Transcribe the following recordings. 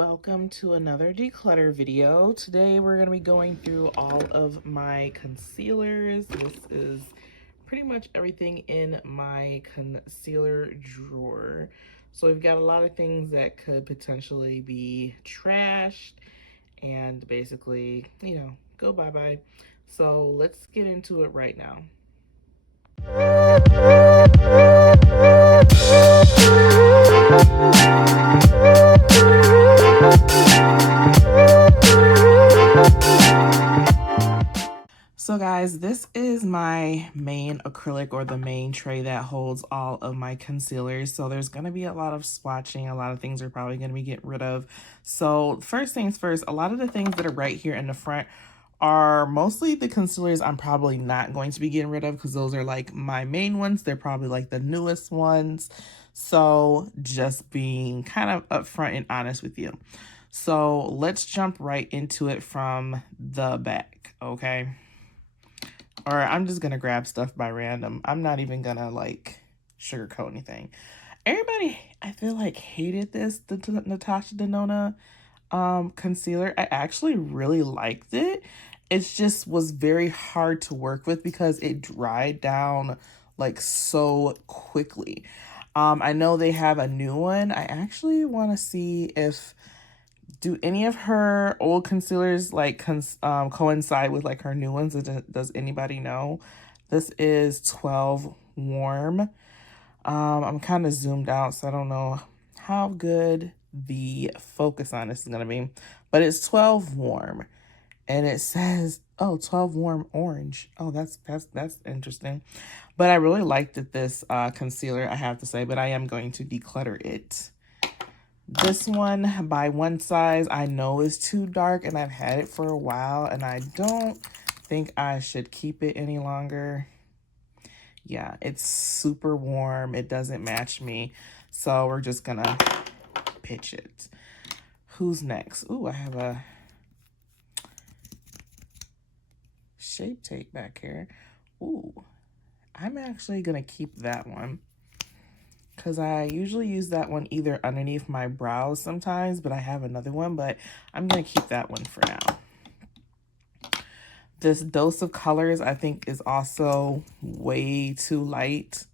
Welcome to another declutter video. Today we're going to be going through all of my concealers. This is pretty much everything in my concealer drawer. So we've got a lot of things that could potentially be trashed and basically, go bye-bye. So let's get into it right now. So guys, this is my main acrylic, or the main tray that holds all of my concealers. So there's going to be a lot of swatching. A lot of things are probably going to be getting rid of. So first things first, a lot of the things that are right here in the front are mostly the concealers I'm probably not going to be getting rid of, because those are like my main ones. They're probably like the newest ones. So just being kind of upfront and honest with you. So let's jump right into it from the back, okay? Or I'm just gonna grab stuff by random. I'm not even gonna like sugarcoat anything. Everybody, I feel like, hated the Natasha Denona concealer. I actually really liked it. It just was very hard to work with because it dried down like so quickly. I know they have a new one. I actually want to see if do any of her old concealers like coincide with like her new ones. Does anybody know? This is 12 Warm. I'm kind of zoomed out, so I don't know how good the focus on this is gonna be, but it's 12 Warm, and it says, oh, 12 Warm Orange. Oh, that's interesting. But I really liked this concealer, I have to say, but I am going to declutter it. This one by One Size I know is too dark, and I've had it for a while, and I don't think I should keep it any longer. Yeah, it's super warm. It doesn't match me, so we're just gonna pitch it. Who's next? Ooh, I have a Shape Tape back here. Ooh, I'm actually gonna keep that one, because I usually use that one either underneath my brows sometimes, but I have another one, but I'm going to keep that one for now. This Dose of Colors, I think, is also way too light,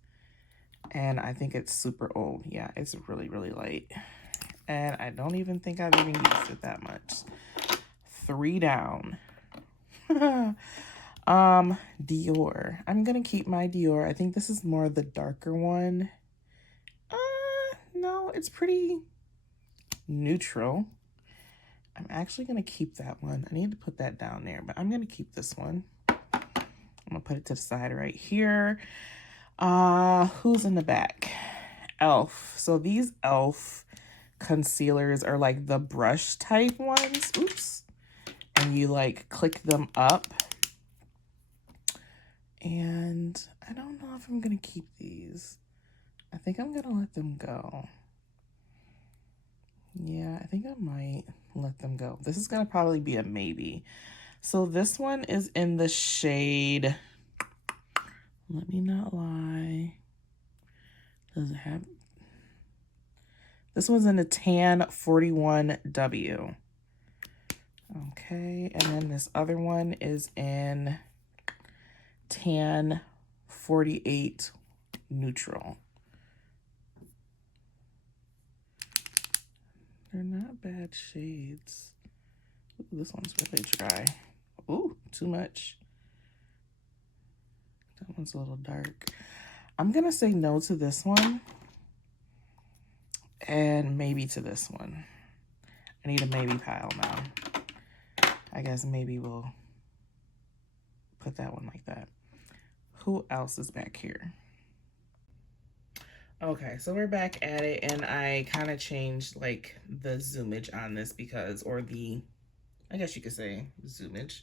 and I think it's super old. Yeah, it's really, really light, and I don't even think I've even used it that much. 3 down. Dior. I'm going to keep my Dior. I think this is more the darker one. No, it's pretty neutral. I'm actually going to keep that one. I need to put that down there, but I'm going to keep this one. I'm going to put it to the side right here. Who's in the back? Elf. So these Elf concealers are like the brush type ones. Oops. And you like click them up. And I don't know if I'm going to keep these. I think I'm going to let them go. Yeah, I think I might let them go. This is going to probably be a maybe. So this one is in the shade, let me not lie. Does it have? This one's in the Tan 41W. Okay, and then this other one is in Tan 48 Neutral. They're not bad shades. Ooh, this one's really dry. Ooh, too much. That one's a little dark. I'm going to say no to this one. And maybe to this one. I need a maybe pile now. I guess maybe we'll put that one like that. Who else is back here? Okay, so we're back at it, and I kind of changed like the zoomage on this because, or the, I guess you could say zoomage,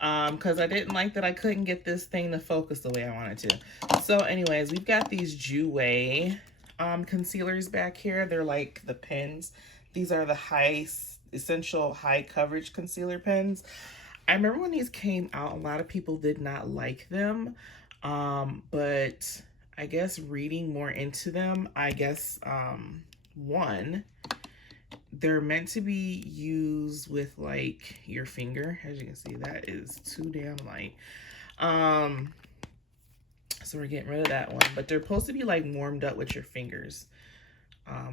because I didn't like that I couldn't get this thing to focus the way I wanted to. So anyways, we've got these Jouer concealers back here. They're like the pens. These are the essential high coverage concealer pens. I remember when these came out, a lot of people did not like them, but I guess reading more into them, I guess, one, they're meant to be used with like your finger. As you can see, that is too damn light. So we're getting rid of that one, but they're supposed to be like warmed up with your fingers.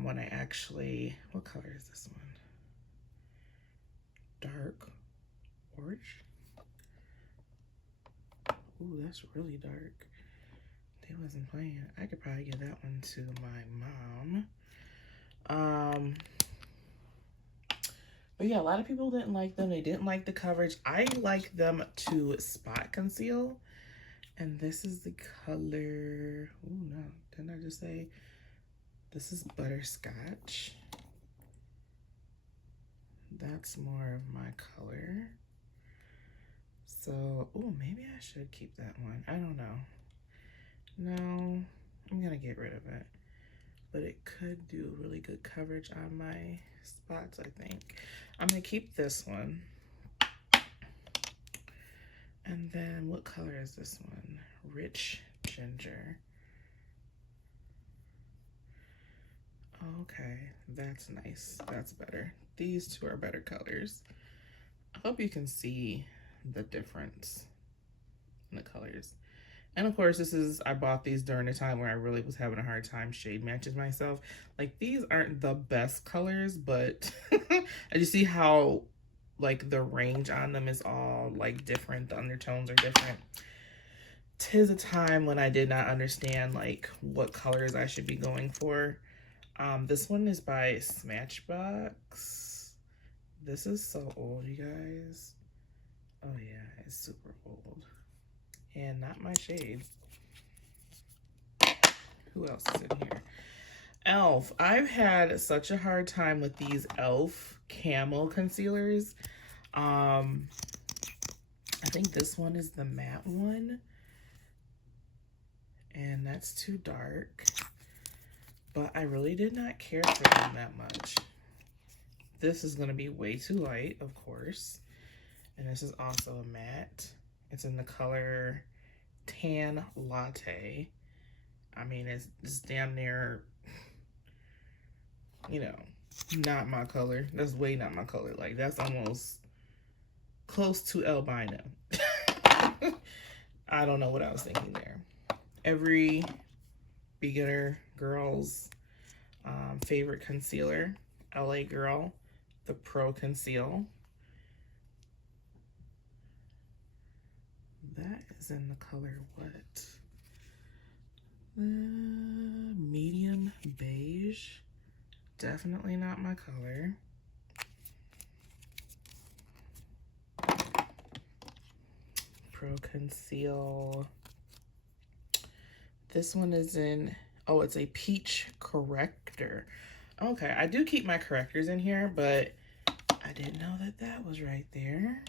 When I actually, what color is this one? Dark orange. Ooh, that's really dark. They wasn't playing. I could probably give that one to my mom. But yeah, a lot of people didn't like them. They didn't like the coverage. I like them to spot conceal. And this is the color. Oh no, didn't I just say? This is butterscotch. That's more of my color. So, oh, maybe I should keep that one. I don't know. No, I'm gonna get rid of it. But it could do really good coverage on my spots, I think. I'm gonna keep this one. And then what color is this one? Rich ginger. Okay, that's nice. That's better. These two are better colors. I hope you can see the difference in the colors. And of course, I bought these during a time where I really was having a hard time shade matching myself. Like, these aren't the best colors, but I just see how like the range on them is all like different. The undertones are different. 'Tis a time when I did not understand like what colors I should be going for. This one is by Smashbox. This is so old, you guys. Oh yeah, it's super old. And not my shade. Who else is in here? Elf. I've had such a hard time with these Elf Camo concealers. I think this one is the matte one. And that's too dark. But I really did not care for them that much. This is going to be way too light, of course. And this is also a matte. It's in the color Tan Latte. I mean, it's damn near, you know, not my color. That's way not my color. Like, that's almost close to albino. I don't know what I was thinking there. Every beginner girl's favorite concealer, LA Girl, the Pro Conceal. That is in the color what? Medium beige. Definitely not my color. Pro Conceal. This one is in, oh, it's a peach corrector. Okay, I do keep my correctors in here, but I didn't know that that was right there.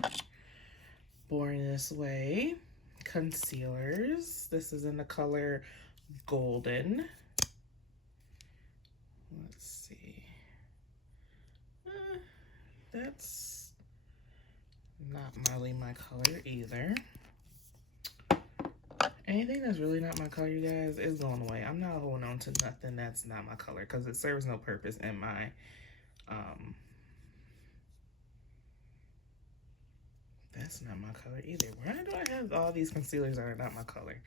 Born This Way. Concealers. This is in the color Golden. Let's see. That's not really my color either. Anything that's really not my color, you guys, is going away. I'm not holding on to nothing that's not my color because it serves no purpose in my that's not my color either. Why do I have all these concealers that are not my color?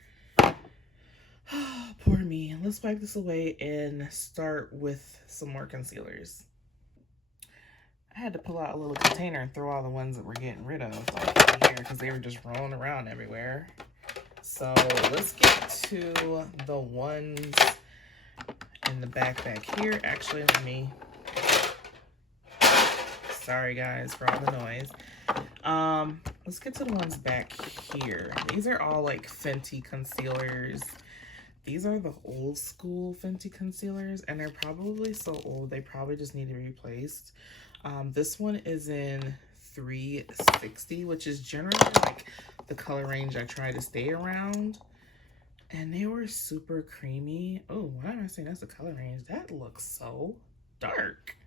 Poor me. Let's wipe this away and start with some more concealers. I had to pull out a little container and throw all the ones that we're getting rid of like here because they were just rolling around everywhere. So let's get to the ones in the back here. Actually, let me, sorry guys for all the noise. Let's get to the ones back here. These are all like Fenty concealers. These are the old school Fenty concealers, and they're probably so old they probably just need to be replaced. This one is in 360, which is generally like the color range I try to stay around. And they were super creamy. Oh, why am I saying that's the color range? That looks so dark.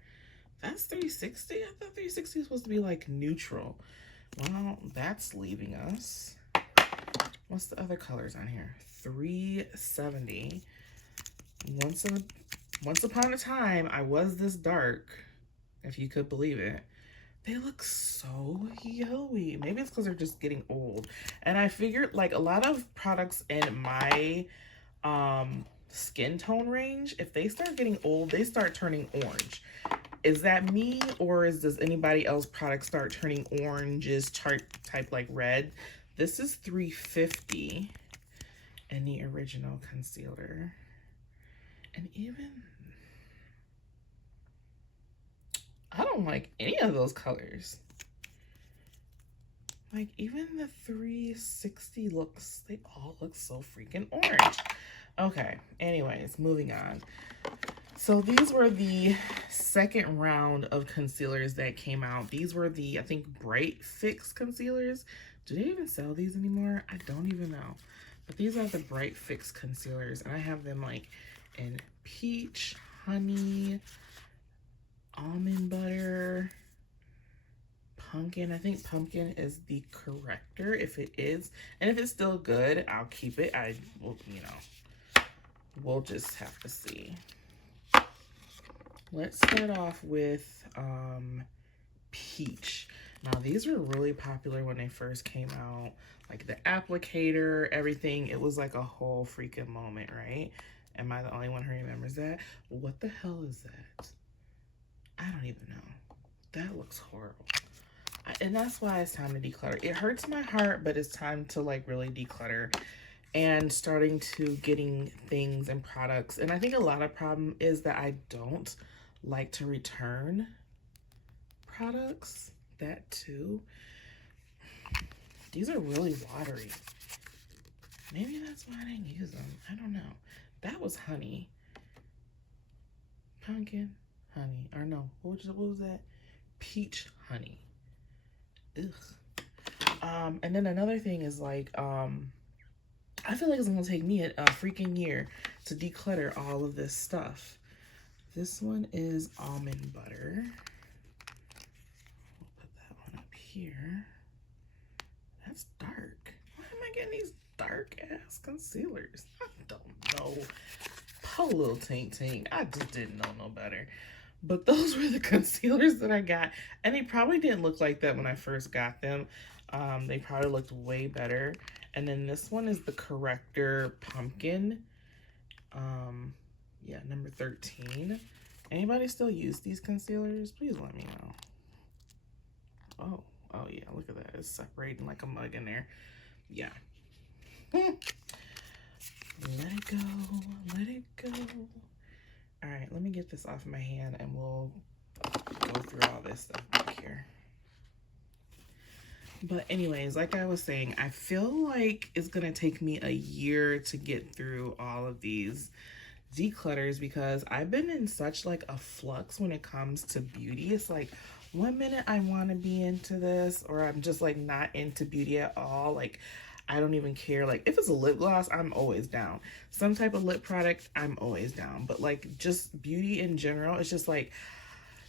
That's 360? I thought 360 was supposed to be like neutral. Well, that's leaving us. What's the other colors on here? 370. Once upon a time, I was this dark. if you could believe it. They look so yellowy. Maybe it's because they're just getting old. And I figured like a lot of products in my skin tone range, if they start getting old, they start turning orange. Is that me, or does anybody else product start turning oranges type like red? This is $3.50 in the original concealer. And even I don't like any of those colors. Like even the 360 looks, they all look so freaking orange. Okay, anyways, moving on. So these were the second round of concealers that came out. These were the, I think, Bright Fix concealers. Do they even sell these anymore? I don't even know. But these are the Bright Fix concealers. And I have them like in peach, honey, almond butter, pumpkin. I think pumpkin is the corrector if it is. And if it's still good, I'll keep it. I will, you know, we'll just have to see. Let's start off with peach. Now these were really popular when they first came out. Like the applicator, everything. It was like a whole freaking moment, right? Am I the only one who remembers that? What the hell is that? I don't even know. That looks horrible. And that's why it's time to declutter. It hurts my heart, but it's time to like really declutter and starting to getting things and products. And I think a lot of problem is that I don't like to return products. That too. These are really watery. Maybe that's why I didn't use them. I don't know. That was honey. Pumpkin, honey. Or no, what was that? Peach honey. Ugh. And then another thing is like, I feel like it's gonna take me a freaking year to declutter all of this stuff. This one is almond butter. We'll put that one up here. That's dark. Why am I getting these dark ass concealers? I don't know. Po little tink tink. I just didn't know no better. But those were the concealers that I got. And they probably didn't look like that when I first got them. They probably looked way better. And then this one is the Corrector Pumpkin. Yeah, number 13. Anybody still use these concealers? Please let me know. Oh yeah, look at that. It's separating like a mug in there. Yeah. Let it go. Let it go. All right, let me get this off my hand and we'll go through all this stuff back here. But anyways, like I was saying, I feel like it's gonna take me a year to get through all of these declutters because I've been in such like a flux when it comes to beauty. It's like one minute I want to be into this, or I'm just like not into beauty at all. Like I don't even care. Like if it's a lip gloss, I'm always down. Some type of lip product, I'm always down. But like just beauty in general, it's just like,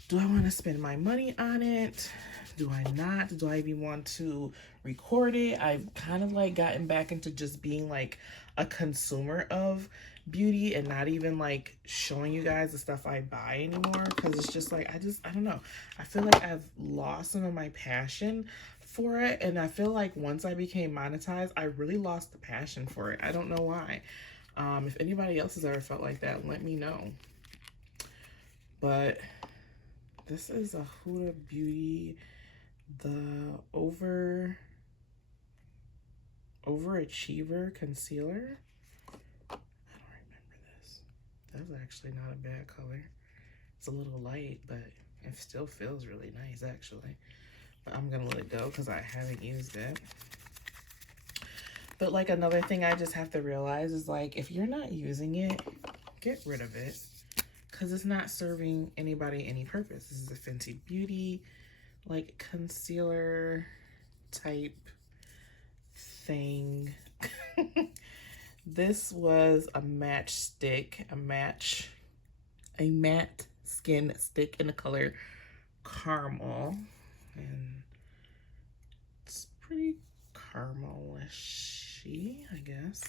do I want to spend my money on it? Do I not? Do I even want to record it? I've kind of like gotten back into just being like a consumer of beauty and not even like showing you guys the stuff I buy anymore, because it's just like I don't know. I feel like I've lost some of my passion for it, and I feel like once I became monetized, I really lost the passion for it. I don't know why. If anybody else has ever felt like that, let me know. But this is a Huda Beauty, the Overachiever Concealer. I don't remember this. That's actually not a bad color. It's a little light, but it still feels really nice actually. But I'm gonna let it go because I haven't used it. But like another thing I just have to realize is like, if you're not using it, get rid of it, because it's not serving anybody any purpose. This is a Fenty Beauty like concealer type thing. This was a matte skin stick in the color caramel, and it's pretty caramelish-y, I guess.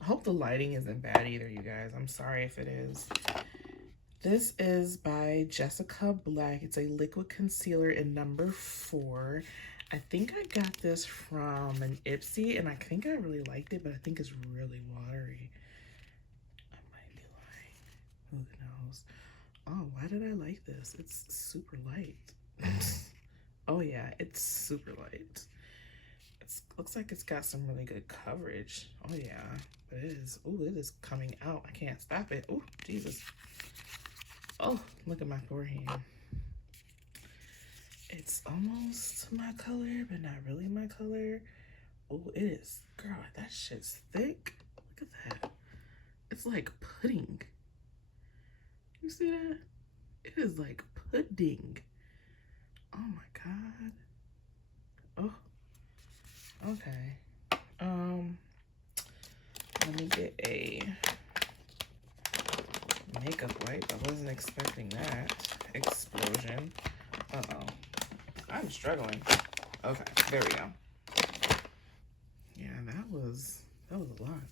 I hope the lighting isn't bad either, you guys. I'm sorry if it is. This is by Jessica Black. It's a liquid concealer in number 4. I think I got this from an Ipsy, and I think I really liked it, but I think it's really watery. I might be lying. Who knows? Oh, why did I like this? It's super light. Oh yeah, it's super light. It looks like it's got some really good coverage. Oh yeah, it is. Oh, it is coming out. I can't stop it. Oh, Jesus. Oh, look at my forehead. It's almost my color, but not really my color. Oh, it is. Girl, that shit's thick. Look at that. It's like pudding. You see that? It is like pudding. Oh my God. Oh, okay. Let me get a makeup wipe. I wasn't expecting that explosion. Uh-oh. I'm struggling. Okay, there we go. Yeah, that was a lot.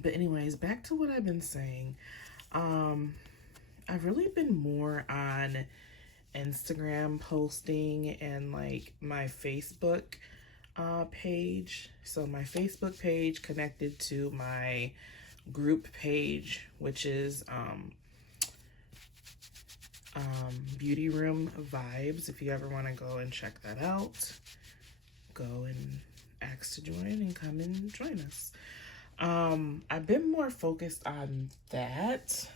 But anyways, back to what I've been saying. I've really been more on Instagram posting and like my Facebook page. So my Facebook page connected to my group page, which is Beauty Room Vibes. If you ever want to go and check that out, go and ask to join and come and join us. I've been more focused on that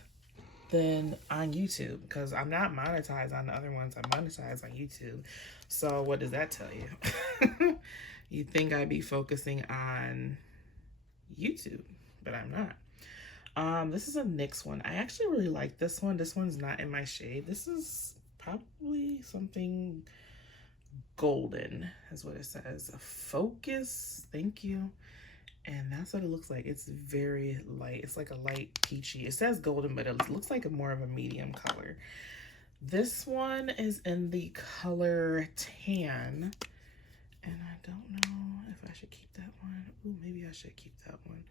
than on YouTube because I'm not monetized on the other ones. I'm monetized on YouTube. So what does that tell you? You'd think I'd be focusing on YouTube, but I'm not. This is a NYX one. I actually really like this one. This one's not in my shade. This is probably something golden, is what it says. Focus. Thank you. And that's what it looks like. It's very light. It's like a light peachy. It says golden, but it looks like more of a medium color. This one is in the color tan. And I don't know if I should keep that one. Ooh, maybe I should keep that one.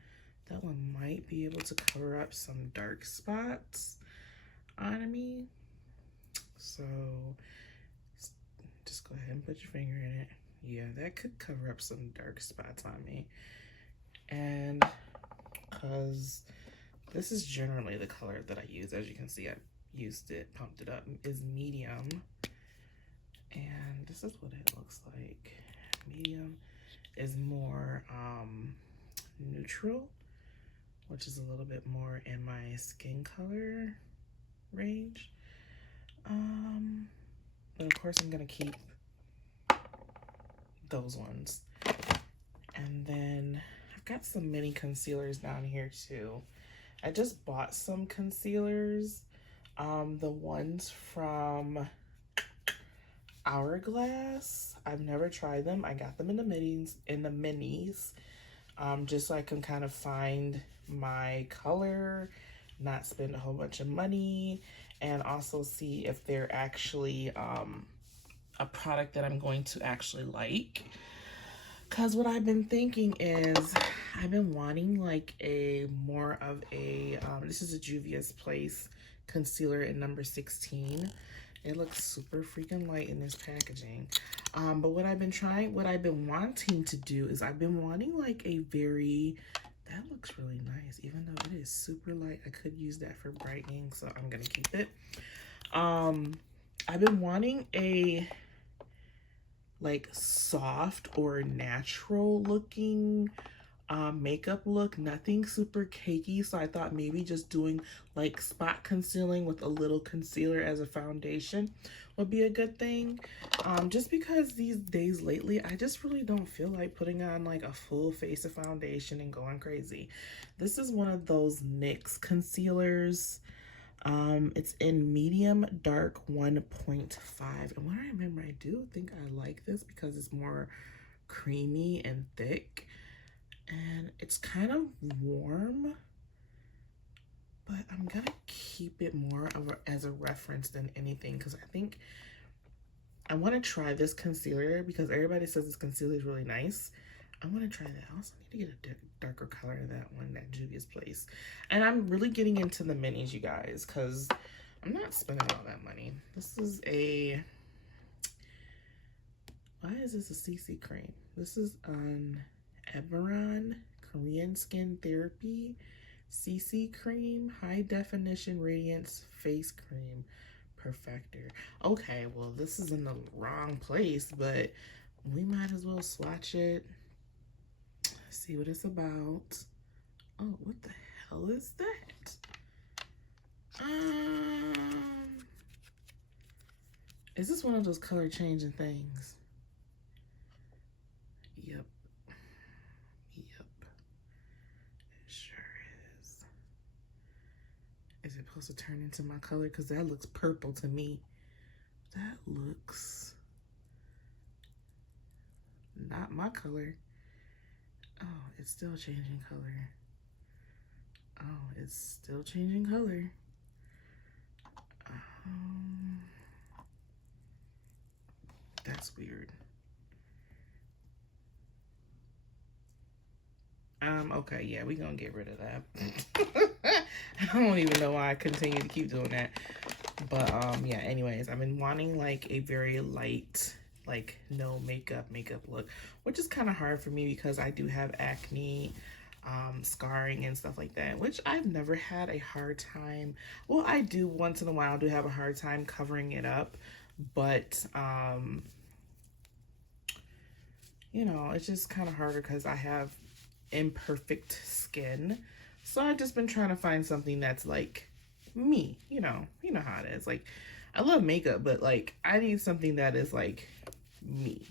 That one might be able to cover up some dark spots on me. So just go ahead and put your finger in it. Yeah, that could cover up some dark spots on me. And because this is generally the color that I use, as you can see, I used it, pumped it up, is medium. And this is what it looks like. Medium is more neutral, which is a little bit more in my skin color range. But of course I'm gonna keep those ones. And then I've got some mini concealers down here too. I just bought some concealers. The ones from Hourglass. I've never tried them. I got them in the minis, just so I can kind of find my color, not spend a whole bunch of money, and also see if they're actually a product that I'm going to actually like. Because what I've been thinking is I've been wanting like a more of a, this is a Juvia's Place concealer in number 16. It looks super freaking light in this packaging. But what I've been wanting to do is I've been wanting like a very, that looks really nice. Even though it is super light, I could use that for brightening, so I'm gonna keep it. I've been wanting a like soft or natural looking makeup look, nothing super cakey. So I thought maybe just doing like spot concealing with a little concealer as a foundation would be a good thing. Just because these days lately, I just really don't feel like putting on like a full face of foundation and going crazy. This is one of those NYX concealers. It's in medium dark 1.5. And what I remember, I do think I like this because it's more creamy and thick. And it's kind of warm, but I'm gonna keep it more of as a reference than anything, because I think I want to try this concealer because everybody says this concealer is really nice. I want to try that. I also need to get a darker color of that one, that Juvia's Place. And I'm really getting into the minis, you guys, because I'm not spending all that money. This is a... Why is this a CC cream? This is an Eberon Korean Skin Therapy CC Cream High Definition Radiance Face Cream Perfector. Okay, well, this is in the wrong place, but we might as well swatch it. See what it's about. Oh, what the hell is that? Is this one of those color changing things? Yep. Yep. It sure is. Is it supposed to turn into my color? Because that looks purple to me. That looks not my color. Oh, it's still changing color. Oh, it's still changing color. That's weird. Okay, yeah, we're gonna get rid of that. I don't even know why I continue to keep doing that. But yeah, anyways, I've been wanting like a very light, like no makeup look, which is kind of hard for me because I do have acne, scarring and stuff like that, which I've never had a hard time. Well, I do once in a while do have a hard time covering it up, but you know, it's just kind of harder because I have imperfect skin. So I've just been trying to find something that's like me, you know how it is. Like, I love makeup, but like I need something that is like me.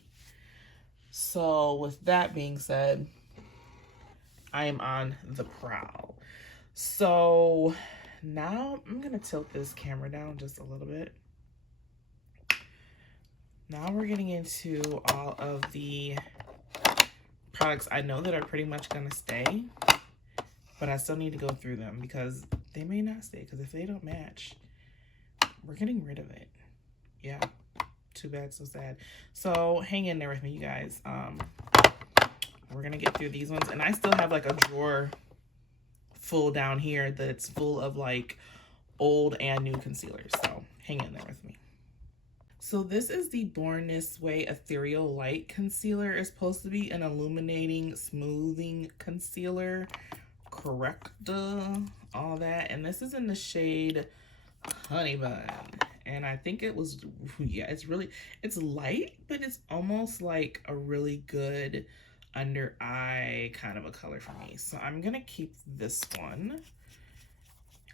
So with that being said, I am on the prowl. So now I'm gonna tilt this camera down just a little bit. Now we're getting into all of the products I know that are pretty much gonna stay, but I still need to go through them because they may not stay, because if they don't match, we're getting rid of it. Yeah, too bad, so sad. So hang in there with me, you guys. We're gonna get through these ones, and I still have like a drawer full down here that's full of like old and new concealers, so hang in there with me. So this is the Born This Way Ethereal Light Concealer. It's supposed to be an illuminating, smoothing concealer. Correcta, all that. And this is in the shade Honey Bun. And I think it was, yeah, it's light, but it's almost like a really good under eye kind of a color for me. So I'm gonna keep this one.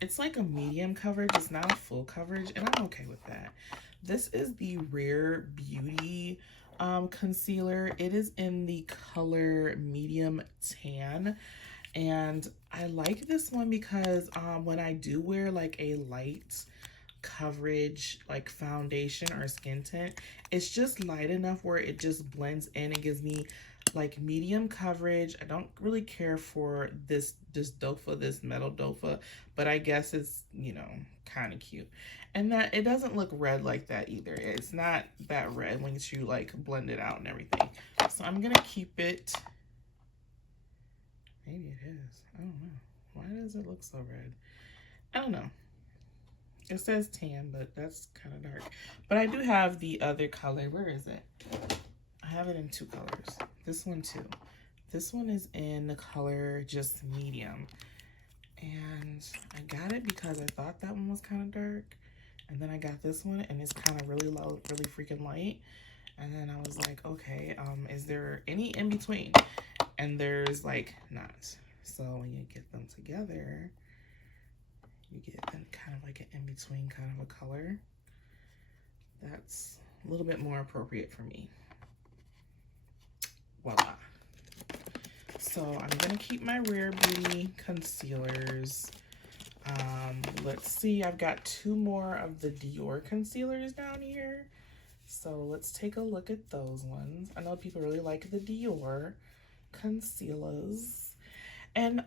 It's like a medium coverage. It's not a full coverage, and I'm okay with that. This is the Rare Beauty concealer. It is in the color medium tan, and I like this one because when I do wear like a light coverage like foundation or skin tint, it's just light enough where it just blends in. It gives me like medium coverage. I don't really care for this dofa, this metal dofa, but I guess it's, you know, kind of cute. And that it doesn't look red like that either. It's not that red when you like blend it out and everything. So I'm gonna keep it. Maybe it is. I don't know. Why does it look so red? I don't know. It says tan, but that's kind of dark. But I do have the other color. Where is it? I have it in two colors. This one too. This one is in the color just medium. And I got it because I thought that one was kind of dark. And then I got this one and it's kind of really low, really freaking light. And then I was like, okay, is there any in between? And there's like not. So when you get them together, you get kind of like an in-between kind of a color. That's a little bit more appropriate for me. Voila. So I'm gonna keep my Rare Beauty concealers. Let's see, I've got two more of the Dior concealers down here. So let's take a look at those ones. I know people really like the Dior concealers. And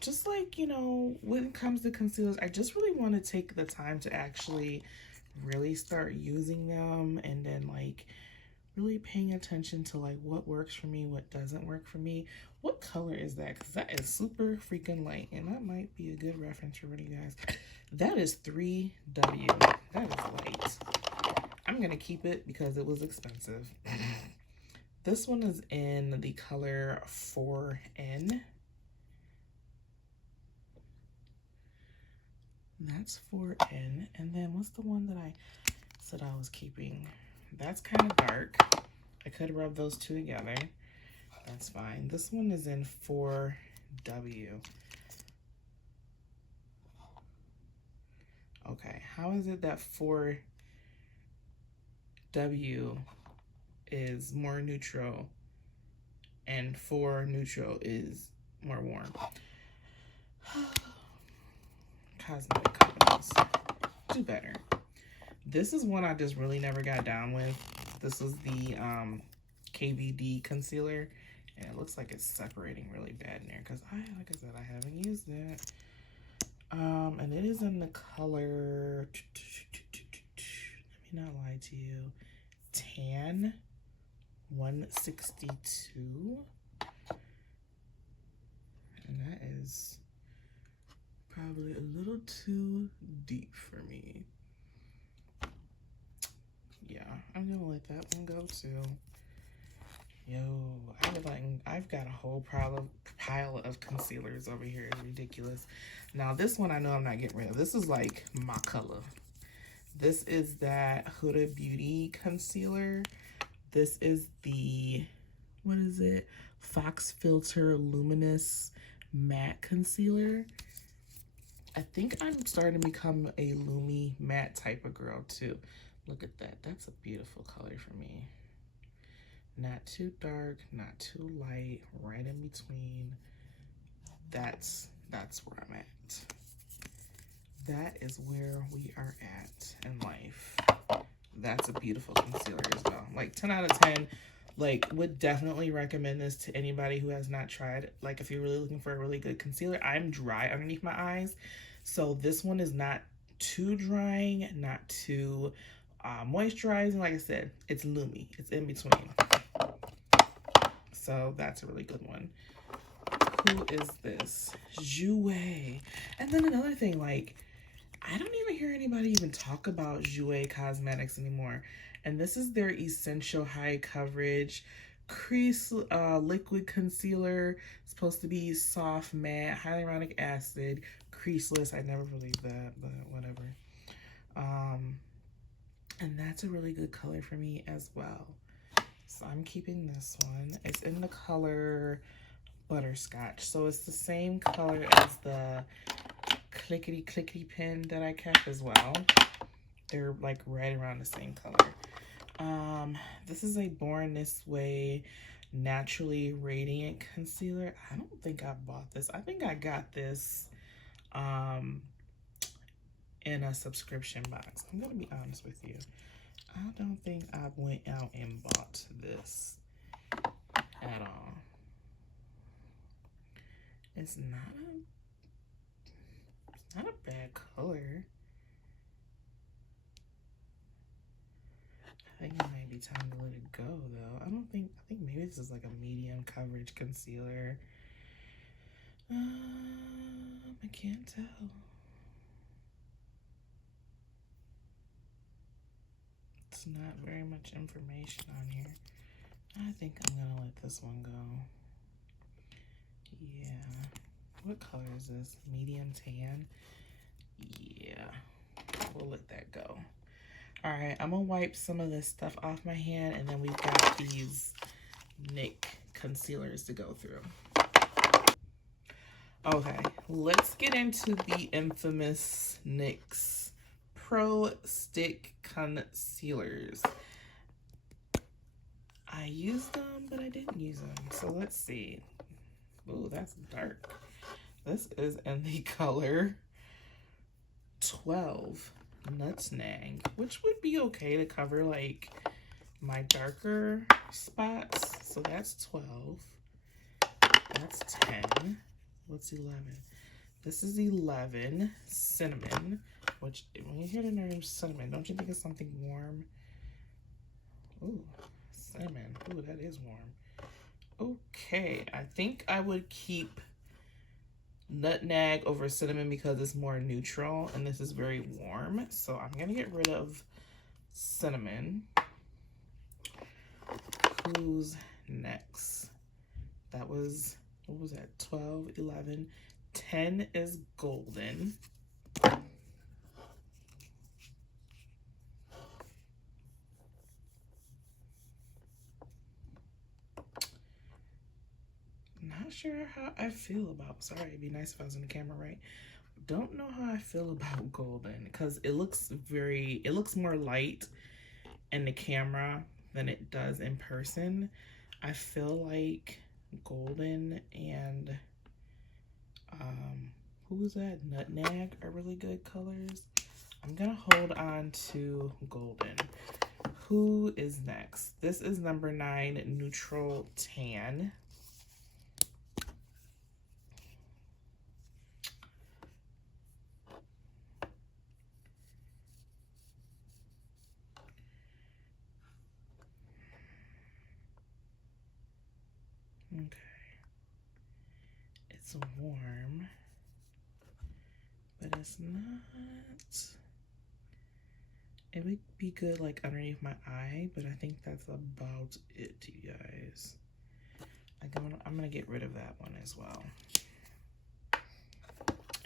just like, you know, when it comes to concealers, I just really want to take the time to actually really start using them and then like really paying attention to like what works for me, what doesn't work for me. What color is that? Because that is super freaking light, and that might be a good reference for you guys. That is 3W. That is light. I'm gonna keep it because it was expensive. This one is in the color 4N. That's 4N. And then what's the one that I said I was keeping? That's kind of dark. I could rub those two together. That's fine. This one is in 4W. Okay, how is it that 4W is more neutral and 4 neutral is more warm? Cosmetic companies, do better. This is one I just really never got down with. This is the KVD concealer, and it looks like it's separating really bad in there because like I said, I haven't used it. And it is in the color, let me not lie to you, Tan 162. And that is probably a little too deep for me. Yeah, I'm gonna let that one go too. Yo, I've got a whole pile of concealers over here. It's ridiculous. Now this one I know I'm not getting rid of. This is like my color. This is that Huda Beauty concealer. This is the, what is it? Fox Filter Luminous Matte Concealer. I think I'm starting to become a Lumi matte type of girl too. Look at that. That's a beautiful color for me. Not too dark, not too light, right in between. That's where I'm at. That is where we are at in life. That's a beautiful concealer as well. Like 10 out of 10. Like, would definitely recommend this to anybody who has not tried. Like, if you're really looking for a really good concealer. I'm dry underneath my eyes, so this one is not too drying, not too moisturizing. Like I said, it's Lumi. It's in between. So that's a really good one. Who is this? Jouer. And then another thing, like, I don't even hear anybody even talk about Jouer Cosmetics anymore. And this is their Essential High Coverage Crease Liquid Concealer. It's supposed to be soft, matte, hyaluronic acid, creaseless. I never believed that, but whatever. And that's a really good color for me as well. So I'm keeping this one. It's in the color Butterscotch. So it's the same color as the clickety pen that I kept as well. They're like right around the same color. This is a Born This Way Naturally Radiant Concealer. I don't think I bought this. I think I got this in a subscription box. I'm gonna be honest with you. I don't think I went out and bought this at all. It's not a bad color. I think it might be time to let it go though. I think maybe this is like a medium coverage concealer. I can't tell. It's not very much information on here. I think I'm gonna let this one go. Yeah. What color is this? Medium tan? Yeah. We'll let that go. All right, I'm gonna wipe some of this stuff off my hand, and then we've got these NYX concealers to go through. Okay, let's get into the infamous NYX Pro Stick Concealers. I used them, but I didn't use them. So let's see. Ooh, that's dark. This is in the color 12 Nutsnag, which would be okay to cover like my darker spots. So that's 12. That's 10. What's 11? This is 11 Cinnamon, which when you hear the name cinnamon, don't you think it's something warm? Ooh, Cinnamon. Ooh, that is warm. Okay, I think I would keep nutmeg over cinnamon because it's more neutral and this is very warm. So I'm gonna get rid of cinnamon. Who's next? That was, what was that? 12, 11, 10 is golden. Not sure how I feel about, sorry, it'd be nice if I was in the camera, right? Don't know how I feel about golden because it looks more light in the camera than it does in person. I feel like golden and who was that? Nutmeg are really good colors. I'm gonna hold on to golden. Who is next? This is number 9, neutral tan. Okay. It's warm, but it's not. It would be good like underneath my eye, but I think that's about it, you guys. I'm gonna get rid of that one as well.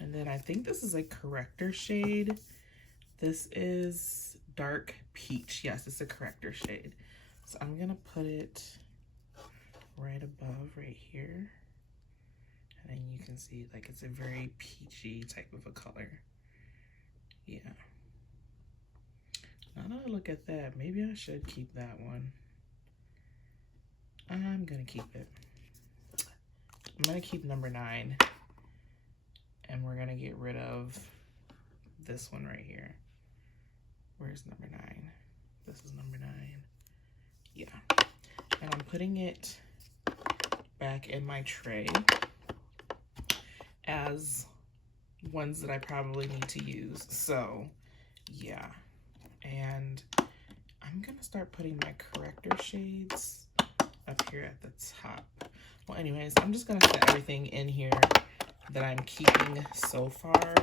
And then I think this is a corrector shade. This is dark peach. Yes, it's a corrector shade. So I'm gonna put it right above, right here. And then you can see like it's a very peachy type of a color. Yeah. Now that I look at that, maybe I should keep that one. I'm gonna keep it. I'm gonna keep number 9. And we're gonna get rid of this one right here. Where's number 9? This is number 9. Yeah. And I'm putting it back in my tray as ones that I probably need to use. So yeah. And I'm gonna start putting my corrector shades up here at the top. Well, anyways, I'm just gonna set everything in here that I'm keeping so far,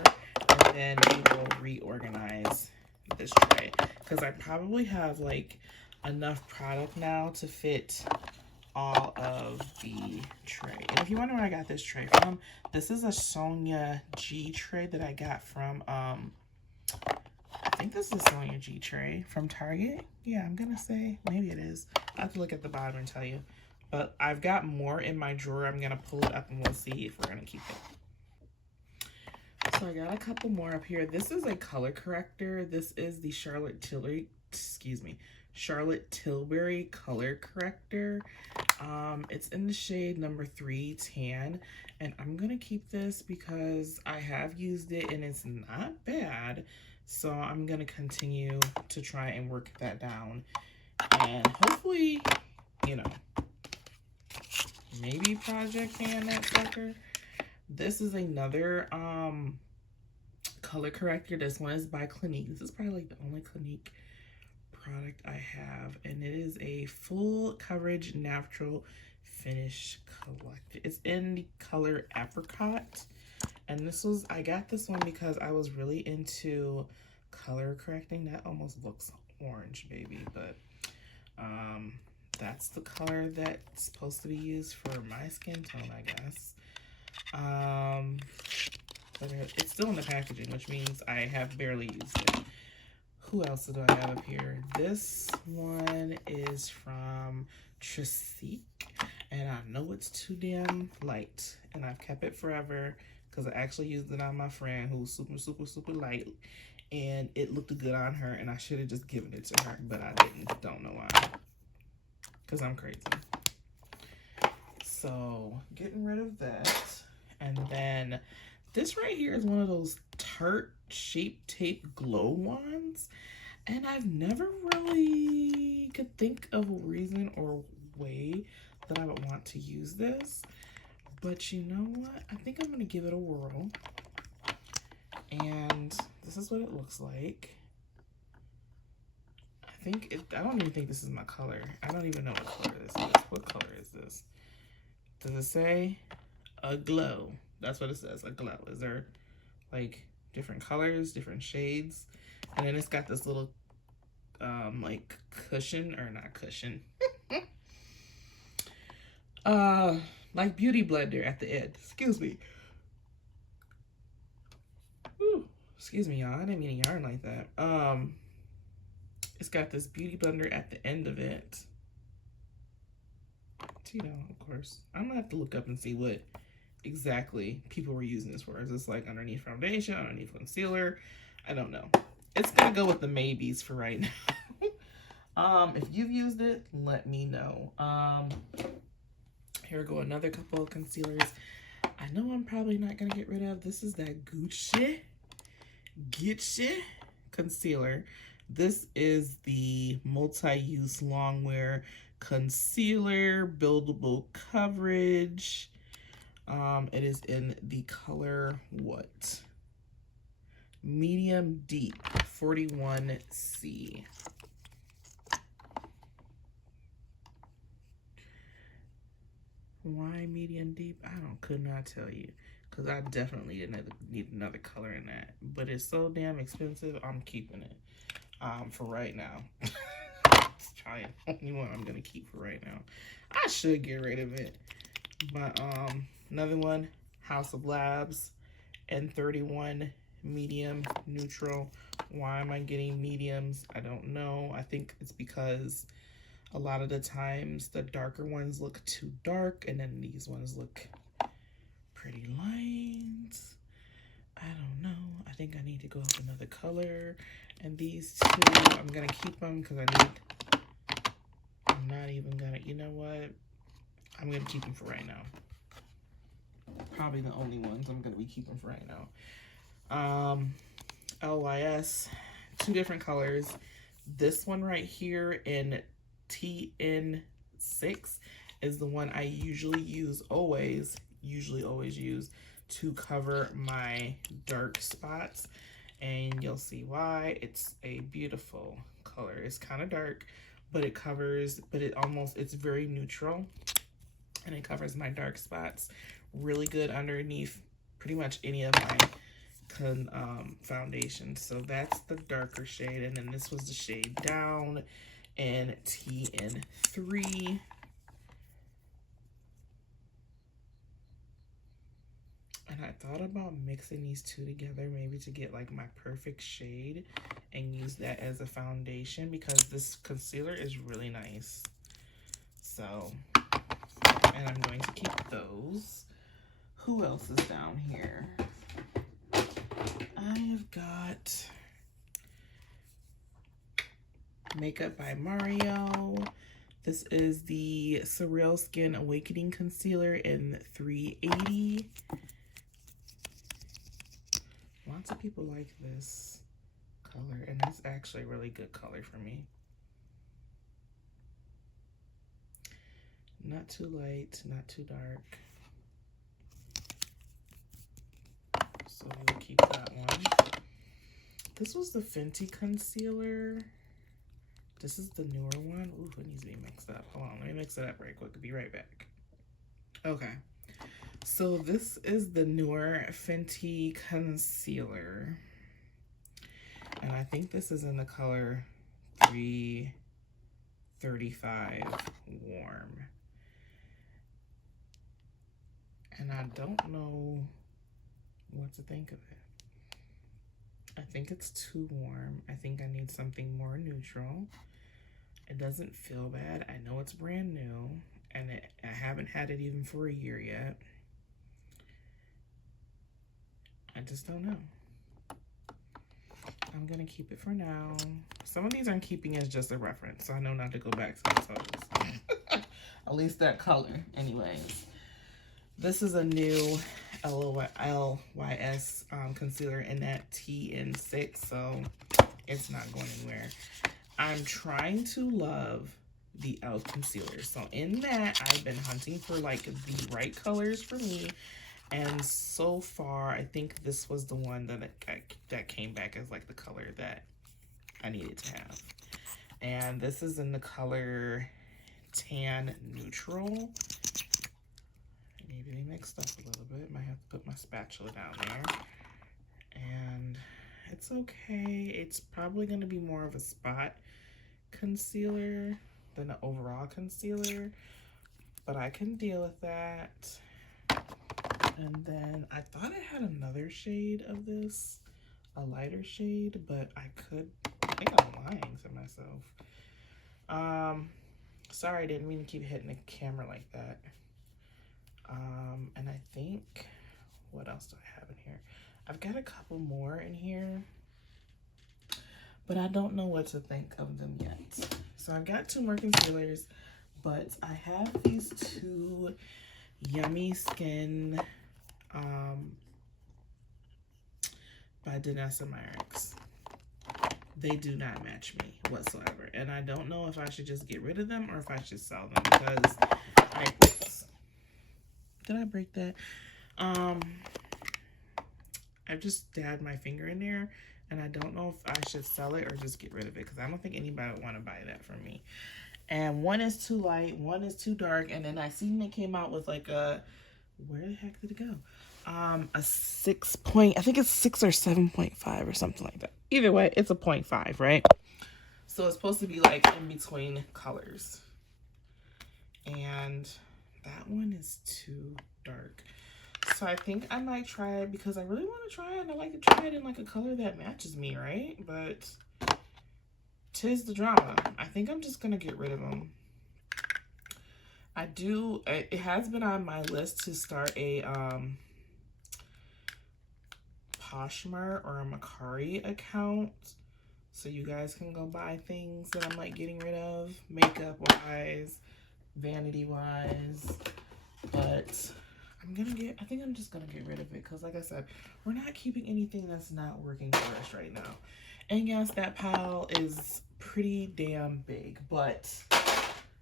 and then we will reorganize this tray because I probably have like enough product now to fit all of the tray. And if you wonder where I got this tray from, this is a Sonia G tray that I got from I think this is a Sonia G tray from Target. Yeah, I'm gonna say maybe it is. I'll have to look at the bottom and tell you. But I've got more in my drawer. I'm gonna pull it up and we'll see if we're gonna keep it. So I got a couple more up here. This is a color corrector. This is the Charlotte Tilbury color corrector. It's in the shade number 3 tan, and I'm gonna keep this because I have used it and it's not bad. So I'm gonna continue to try and work that down, and hopefully, you know, maybe project pan that sucker. This is another color corrector. This one is by Clinique. This is probably like the only Clinique product I have, and it is a full coverage natural finish collector. It's in the color apricot, and I got this one because I was really into color correcting. That almost looks orange, baby, but that's the color that's supposed to be used for my skin tone, I guess. But it's still in the packaging, which means I have barely used it. Who else do I have up here? This one is from Trisique, and I know it's too damn light, and I've kept it forever because I actually used it on my friend who's super, super, super light, and it looked good on her, and I should have just given it to her, but I didn't. Don't know why, because I'm crazy. So getting rid of that, and then this right here is one of those Tarte Shape Tape Glow ones, and I've never really could think of a reason or way that I would want to use this, but you know what? I think I'm gonna give it a whirl, and this is what it looks like. I I don't even think this is my color. I don't even know what color this is. What color is this? Does it say a glow? That's what it says, a glow. Is there like different colors, different shades? And then it's got this little like cushion, or not cushion. Like beauty blender at the end. Excuse me. Whew. Excuse me, y'all. I didn't mean to yarn like that. It's got this beauty blender at the end of it. You know, of course, I'm gonna have to look up and see what exactly people were using this for. Is this like underneath foundation, underneath concealer? I don't know. It's gonna go with the maybes for right now. If you've used it, let me know. Here we go, another couple of concealers. I know I'm probably not gonna get rid of. This is that Gucci concealer. This is the multi-use longwear concealer, buildable coverage. It is in the color what? Medium deep, 41C. Why medium deep? Could not tell you, because I definitely need another color in that. But it's so damn expensive, I'm keeping it for right now. It's probably the only one I'm gonna keep for right now. I should get rid of it. But another one, House of Labs, N31 medium neutral. Why am I getting mediums? I don't know. I think it's because a lot of the times the darker ones look too dark, and then these ones look pretty light. I don't know. I think I need to go up another color. And these two, I'm gonna keep them because I'm not even gonna, you know what? I'm gonna keep them for right now. Probably the only ones I'm gonna be keeping for right now. LYS, 2 different colors. This one right here in TN6 is the one I usually always use to cover my dark spots, and you'll see why. It's a beautiful color. It's kind of dark, but it covers, it's very neutral, and it covers my dark spots really good underneath pretty much any of my foundation. So that's the darker shade, and then this was the shade down in TN3. And I thought about mixing these two together, maybe to get like my perfect shade and use that as a foundation, because this concealer is really nice. So, and I'm going to keep those. Who else is down here? I have got Makeup by Mario. This is the Surreal Skin Awakening Concealer in 380. Lots of people like this color, and it's actually a really good color for me. Not too light, not too dark. So we'll keep that one. This was the Fenty concealer. This is the newer one. Ooh, it needs to be mixed up. Hold on, let me mix it up right quick. I'll be right back. Okay. So this is the newer Fenty concealer. And I think this is in the color 335 warm. And I don't know what to think of it. I think it's too warm. I think I need something more neutral. It doesn't feel bad. I know it's brand new, and I haven't had it even for a year yet. I just don't know. I'm gonna keep it for now. Some of these I'm keeping as just a reference, so I know not to go back to the photos. At least that color, anyways. This is a new LYS concealer in that TN6, so it's not going anywhere. I'm trying to love the e.l.f. concealer. So in that, I've been hunting for like the right colors for me. And so far, I think this was the one that came back as like the color that I needed to have. And this is in the color Tan Neutral. Maybe they mixed up a little bit. Might have to put my spatula down there. And it's okay. It's probably going to be more of a spot concealer than an overall concealer, but I can deal with that. And then I thought I had another shade of this, a lighter shade, but I think I'm lying to myself. Sorry, I didn't mean to keep hitting the camera like that. And I think, what else do I have in here? I've got a couple more in here, but I don't know what to think of them yet. So I've got 2 more concealers, but I have these 2 Yummy Skin by Danessa Myricks. They do not match me whatsoever, and I don't know if I should just get rid of them or if I should sell them, because did I break that? I just dabbed my finger in there, and I don't know if I should sell it or just get rid of it, because I don't think anybody would want to buy that from me. And one is too light, one is too dark, and then I seen it came out with like a, where the heck did it go? A 6 point, I think it's 6 or 7.5 or something like that. Either way, it's a 0.5, right? So it's supposed to be like in between colors. And that one is too dark. So I think I might try it because I really want to try it. And I like to try it in like a color that matches me, right? But 'tis the drama. I think I'm just going to get rid of them. It has been on my list to start a Poshmark or a Mercari account, so you guys can go buy things that I'm like getting rid of, makeup wise, vanity wise. But I think I'm just gonna get rid of it, because like I said, we're not keeping anything that's not working for us right now. And yes, that pile is pretty damn big, but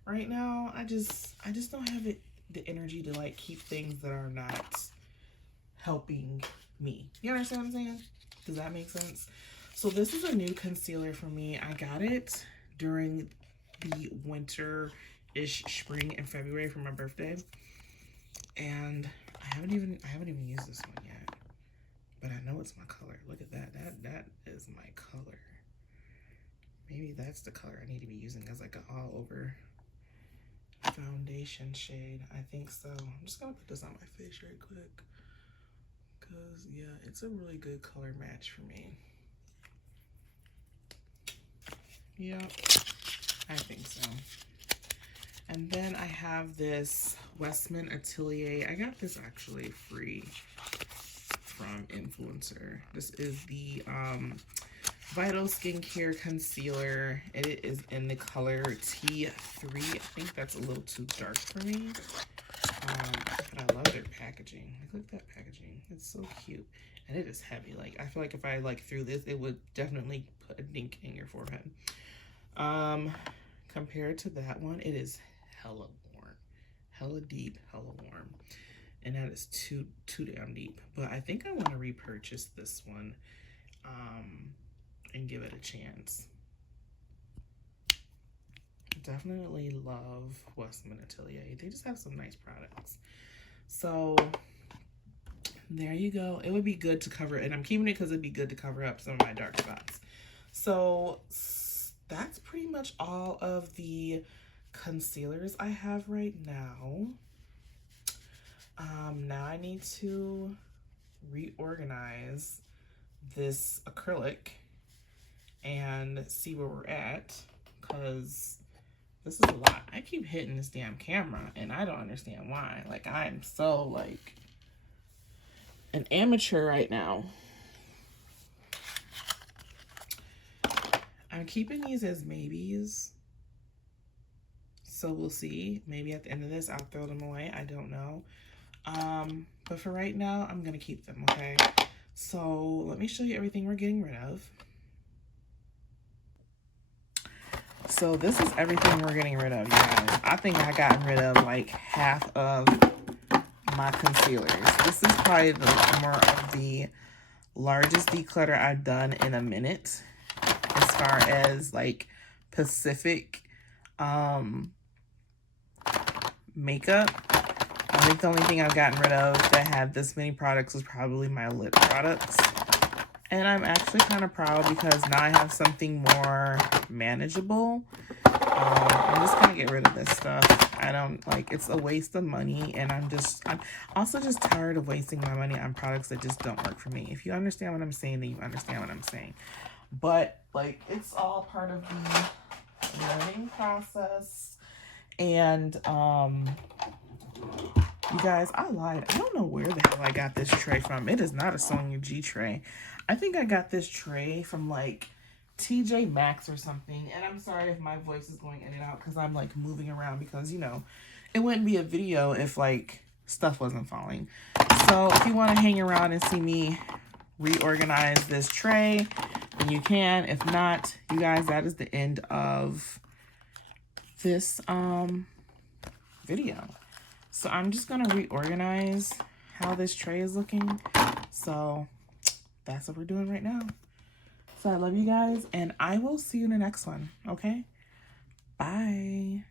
right now I just don't have the energy to like keep things that are not helping me. You understand what I'm saying? Does that make sense? So this is a new concealer for me. I got it during the winter-ish spring in February for my birthday. And I haven't even used this one yet. But I know it's my color. Look at that. That is my color. Maybe that's the color I need to be using as like an all over foundation shade. I think so. I'm just gonna put this on my face right quick, because yeah, it's a really good color match for me. Yeah, I think so. And then I have this Westman Atelier. I got this actually free from Influencer. This is the Vital Skincare Concealer. It is in the color T3. I think that's a little too dark for me. But I love their packaging. Look at that packaging. It's so cute. And it is heavy. Like, I feel like if I like threw this, it would definitely put a dink in your forehead. Compared to that one, it is hella warm. Hella deep, hella warm. And that is too damn deep. But I think I want to repurchase this one and give it a chance. Definitely love Westman Atelier. They just have some nice products. So there you go. It would be good to cover, and I'm keeping it because it'd be good to cover up some of my dark spots. So that's pretty much all of the concealers I have right now. Now I need to reorganize this acrylic and see where we're at, because this is a lot. I keep hitting this damn camera and I don't understand why. Like, I'm so like an amateur right now. I'm keeping these as maybes, so we'll see. Maybe at the end of this I'll throw them away. I don't know. But for right now, I'm gonna keep them, okay? So let me show you everything we're getting rid of. So this is everything we're getting rid of, you guys. I think I gotten rid of like half of my concealers. This is probably more of the largest declutter I've done in a minute, as far as like Pacific makeup. I think the only thing I've gotten rid of that had this many products was probably my lip products. And I'm actually kind of proud because now I have something more manageable. I'm just gonna get rid of this stuff. I don't like, it's a waste of money, and I'm also just tired of wasting my money on products that just don't work for me. If you understand what I'm saying, then you understand what I'm saying. But like, it's all part of the learning process. And you guys, I lied. I don't know where the hell I got this tray from. It is not a Sonia G tray. I think I got this tray from like TJ Maxx or something. And I'm sorry if my voice is going in and out because I'm like moving around, because, you know, it wouldn't be a video if like stuff wasn't falling. So if you want to hang around and see me reorganize this tray, then you can. If not, you guys, that is the end of this video. So I'm just gonna reorganize how this tray is looking. So that's what we're doing right now. So I love you guys, and I will see you in the next one. Okay, bye.